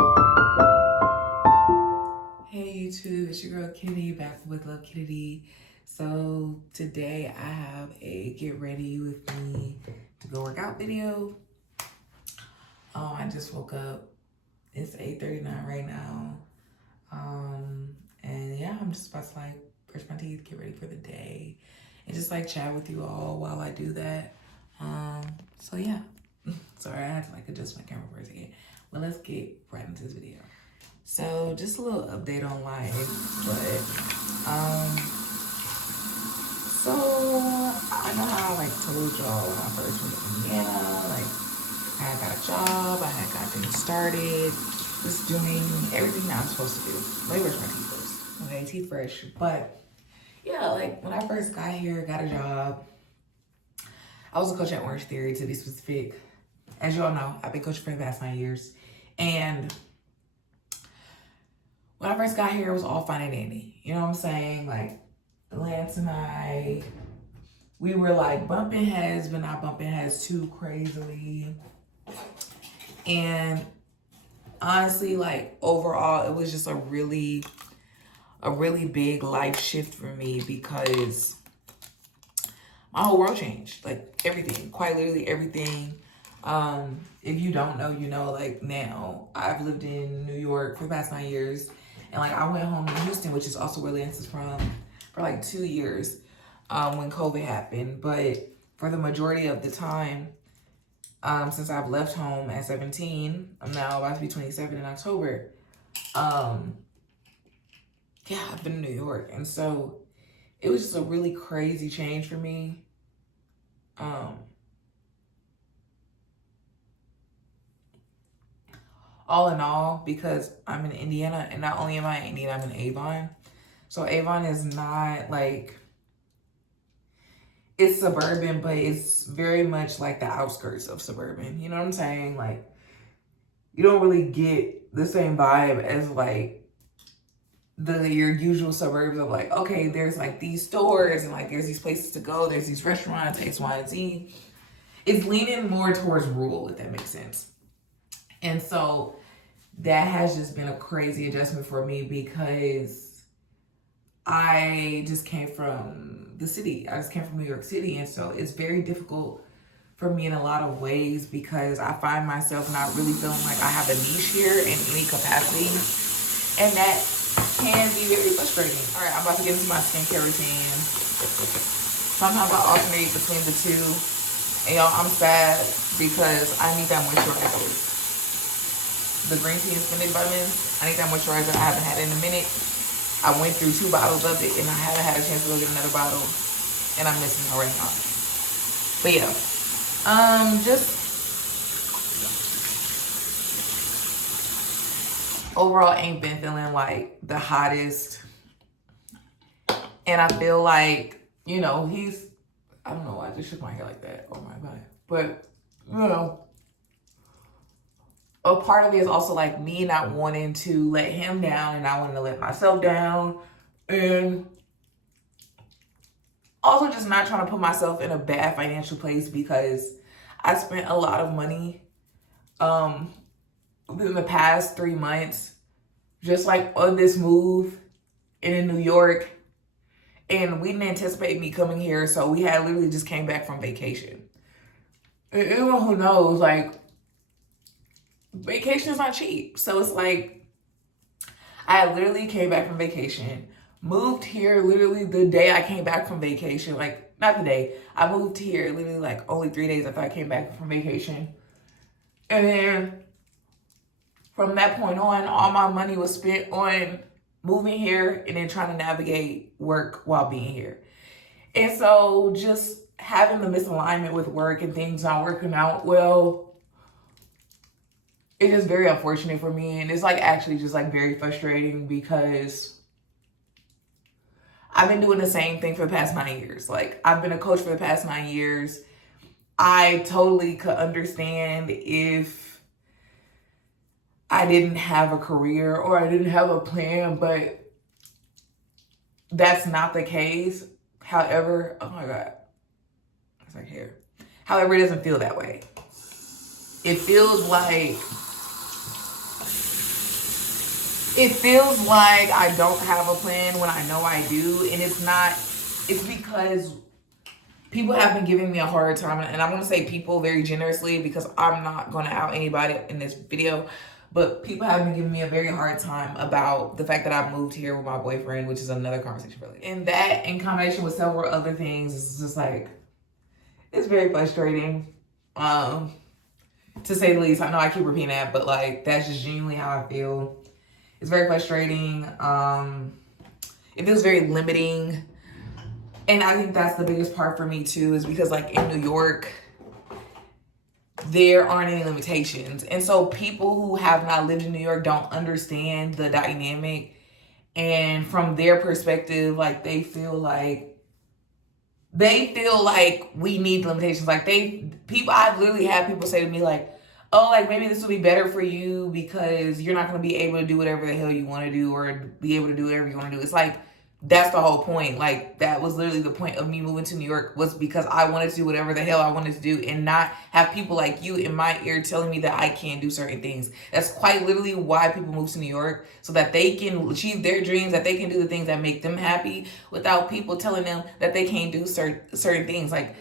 Hey YouTube, it's your girl Kennedy back with Love Kennedy. So today I have a get ready with me to go work out video. I just woke up. It's 8:39 right now. And yeah, I'm just about to like brush my teeth, get ready for the day, and just like chat with you all while I do that. So yeah. Sorry, I had to like adjust my camera for a second. But let's get right into this video. So just a little update on life, but so I know how I like told y'all when I first went to Indiana, like I had got a job, I had got things started, just doing everything that I'm supposed to do. Let me brush my teeth first. Okay, teeth fresh. But yeah, like when I first got here, got a job, I was a coach at Orange Theory to be specific. As y'all know, I've been coaching for the past 9 years. And when I first got here, it was all fine and dandy. You know what I'm saying? Like, Lance and I, we were like bumping heads, but not bumping heads too crazily. And honestly, like overall, it was just a really big life shift for me because my whole world changed. Like everything, quite literally everything. If you don't know, you know, like now I've lived in New York for the past 9 years. And like I went home to Houston, which is also where Lance is from, for like 2 years when COVID happened. But for the majority of the time, since I've left home at 17, I'm now about to be 27 in October. Yeah, I've been in New York. And so it was just a really crazy change for me. All in all, because I'm in Indiana, and not only am I in Indiana, I'm in Avon. So Avon is not like, it's suburban, but it's very much like the outskirts of suburban. You know what I'm saying? Like, you don't really get the same vibe as like your usual suburbs of like, okay, there's like these stores and like there's these places to go, there's these restaurants, X, Y, and Z. It's leaning more towards rural, if that makes sense. And so that has just been a crazy adjustment for me because I just came from the city. I just came from New York City. And so it's very difficult for me in a lot of ways because I find myself not really feeling like I have a niche here in any capacity. And that can be very frustrating. All right, I'm about to get into my skincare routine. Sometimes I alternate between the two. And y'all, I'm sad because I need that moisturizer. The green tea and spinach vitamins, I need that moisturizer. I haven't had it in a minute. I went through 2 bottles of it and I haven't had a chance to go get another bottle. And I'm missing it right now. But yeah. Just overall ain't been feeling like the hottest. And I feel like, you know, I don't know why I just shook my hair like that. Oh my God. But, you know, a part of it is also like me not wanting to let him down and not wanting to let myself down. And also just not trying to put myself in a bad financial place because I spent a lot of money within the past 3 months just like on this move in New York. And we didn't anticipate me coming here, so we had literally just came back from vacation. And anyone who knows, like, vacation is not cheap. So it's like, I literally came back from vacation, moved here literally the day I came back from vacation. Like, not the day. I moved here literally like only 3 days after I came back from vacation. And then from that point on, all my money was spent on moving here and then trying to navigate work while being here. And so just having the misalignment with work and things not working out well, it's just very unfortunate for me. And it's like actually just like very frustrating because I've been doing the same thing for the past 9 years. Like I've been a coach for the past 9 years. I totally could understand if I didn't have a career or I didn't have a plan, but that's not the case. However, oh my God, it's like hair. However, it doesn't feel that way. It feels like It feels like I don't have a plan when I know I do. And it's not, it's because people have been giving me a hard time. And I'm going to say people very generously because I'm not going to out anybody in this video. But people have been giving me a very hard time about the fact that I moved here with my boyfriend, which is another conversation for later. And that, in combination with several other things, is just like, it's very frustrating, to say the least. I know I keep repeating that, but like, that's just genuinely how I feel. It's very frustrating. It feels very limiting. And I think that's the biggest part for me too, is because like in New York, there aren't any limitations. And so people who have not lived in New York don't understand the dynamic. And from their perspective, like they feel like we need limitations. Like I've literally had people say to me like, oh, like maybe this will be better for you because you're not going to be able to do whatever the hell you want to do or be able to do whatever you want to do. It's like, that's the whole point. Like, that was literally the point of me moving to New York, was because I wanted to do whatever the hell I wanted to do and not have people like you in my ear telling me that I can't do certain things. That's quite literally why people move to New York, so that they can achieve their dreams, that they can do the things that make them happy without people telling them that they can't do certain things. Like,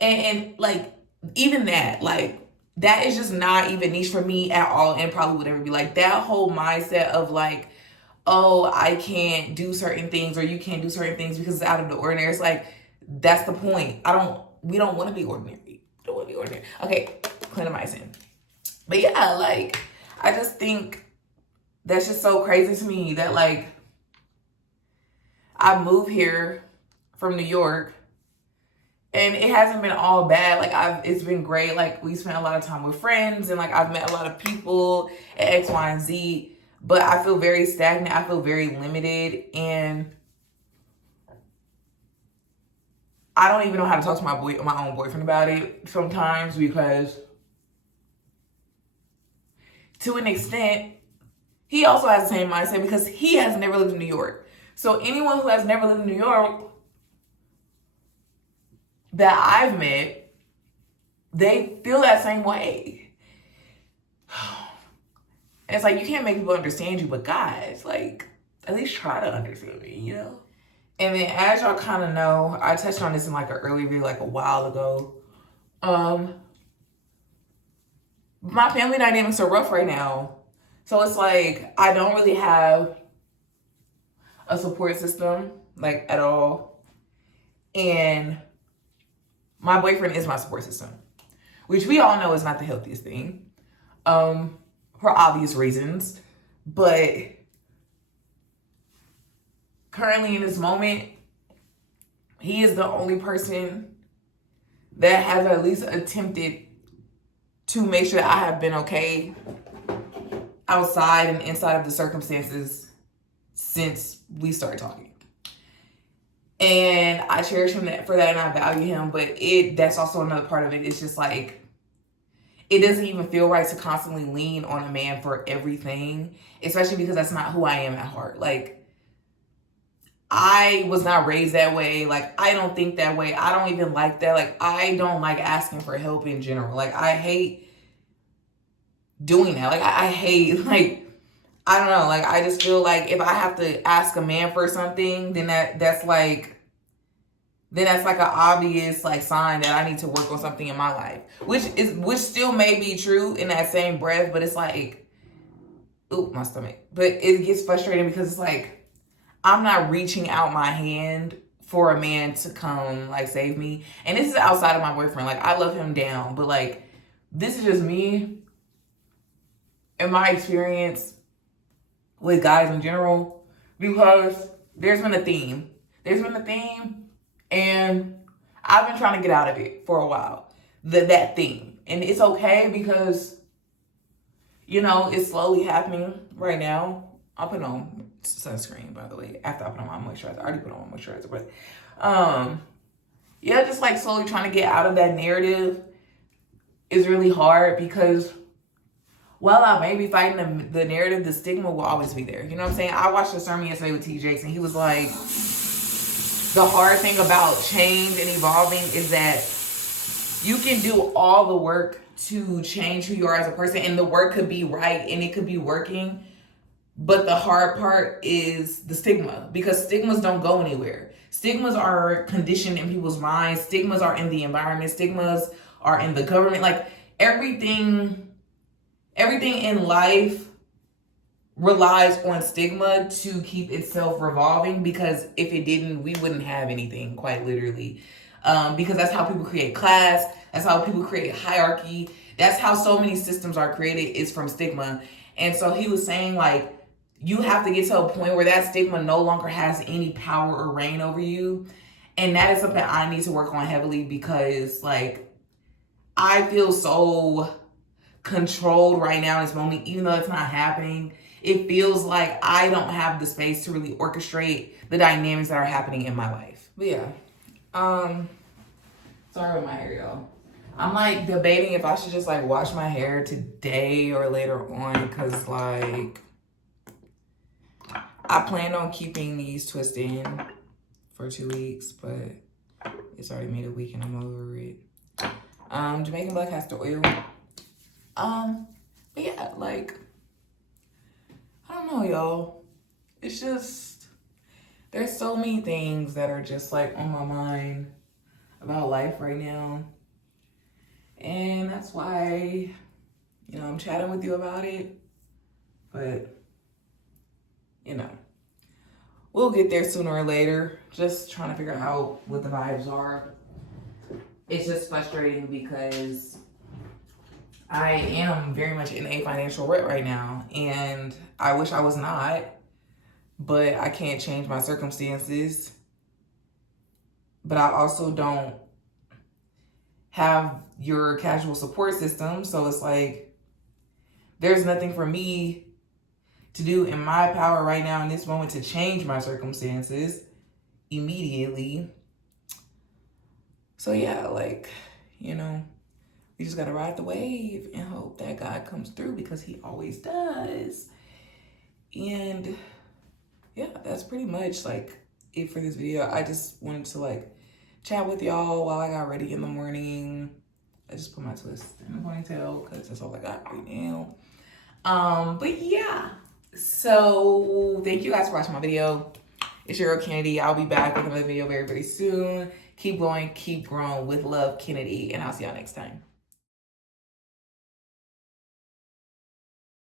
and like, even that, like, that is just not even niche for me at all, and probably would ever be. Like, that whole mindset of like, oh, I can't do certain things or you can't do certain things because it's out of the ordinary. It's like, that's the point. We don't want to be ordinary. We don't want to be ordinary. Okay, clindamycin. But yeah, like, I just think that's just so crazy to me that like, I moved here from New York and it hasn't been all bad. Like, it's been great. Like, we spent a lot of time with friends and like, I've met a lot of people at X, Y, and Z. But I feel very stagnant. I feel very limited. And I don't even know how to talk to my own boyfriend about it sometimes, because to an extent, he also has the same mindset because he has never lived in New York. So anyone who has never lived in New York that I've met, they feel that same way. And it's like, you can't make people understand you, but guys, like, at least try to understand me, you know? And then, as y'all kind of know, I touched on this in like an earlier video, like a while ago. My family dynamics are rough right now. So it's like, I don't really have a support system, like, at all. And my boyfriend is my support system, which we all know is not the healthiest thing. For obvious reasons. But currently in this moment, he is the only person that has at least attempted to make sure that I have been okay outside and inside of the circumstances since we started talking. And I cherish him for that, and I value him. But that's also another part of it. It's just like, it doesn't even feel right to constantly lean on a man for everything, especially because that's not who I am at heart. Like, I was not raised that way. Like, I don't think that way. I don't even like that. Like, I don't like asking for help in general. Like, I hate doing that. Like, I hate, like, I don't know. Like, I just feel like if I have to ask a man for something, then that's like an obvious like sign that I need to work on something in my life, which still may be true in that same breath. But it's like, ooh, my stomach. But it gets frustrating because it's like, I'm not reaching out my hand for a man to come like save me. And this is outside of my boyfriend. Like, I love him down, but like, this is just me and my experience with guys in general, because there's been a theme. And I've been trying to get out of it for a while. That theme. And it's okay because, you know, it's slowly happening right now. I'll put on sunscreen, by the way, after I put on my moisturizer. I already put on my moisturizer, but yeah, just like slowly trying to get out of that narrative is really hard, because while I may be fighting the narrative, the stigma will always be there. You know what I'm saying? I watched a sermon yesterday with T. Jakes, and he was like, the hard thing about change and evolving is that you can do all the work to change who you are as a person, and the work could be right and it could be working, But the hard part is the stigma, because stigmas don't go anywhere. Stigmas are conditioned in people's minds. Stigmas are in the environment. Stigmas are in the government. Like everything in life relies on stigma to keep itself revolving, because if it didn't, we wouldn't have anything, quite literally. Because that's how people create class. That's how people create hierarchy. That's how so many systems are created, is from stigma. And so he was saying, like, you have to get to a point where that stigma no longer has any power or reign over you. And that is something I need to work on heavily, because, like, I feel so controlled right now in this moment, even though it's not happening. It feels like I don't have the space to really orchestrate the dynamics that are happening in my life. But yeah, sorry about my hair, y'all. I'm like debating if I should just like wash my hair today or later on, because like I planned on keeping these twists in for 2 weeks, but it's already made a week and I'm over it. Jamaican black castor oil. But yeah, like, I don't know, y'all. It's just, there's so many things that are just like on my mind about life right now. And that's why, you know, I'm chatting with you about it. But, you know, we'll get there sooner or later. Just trying to figure out what the vibes are. It's just frustrating because I am very much in a financial rut right now, and I wish I was not, but I can't change my circumstances. But I also don't have your casual support system, so it's like there's nothing for me to do in my power right now in this moment to change my circumstances immediately. So yeah, like, you know, we just gotta ride the wave and hope that God comes through, because he always does. And yeah, that's pretty much like it for this video. I just wanted to like chat with y'all while I got ready in the morning. I just put my twist in the ponytail because that's all I got right now. But yeah, so thank you guys for watching my video. It's your girl Kennedy. I'll be back with another video very, very soon. Keep going, keep growing with love, Kennedy, and I'll see y'all next time.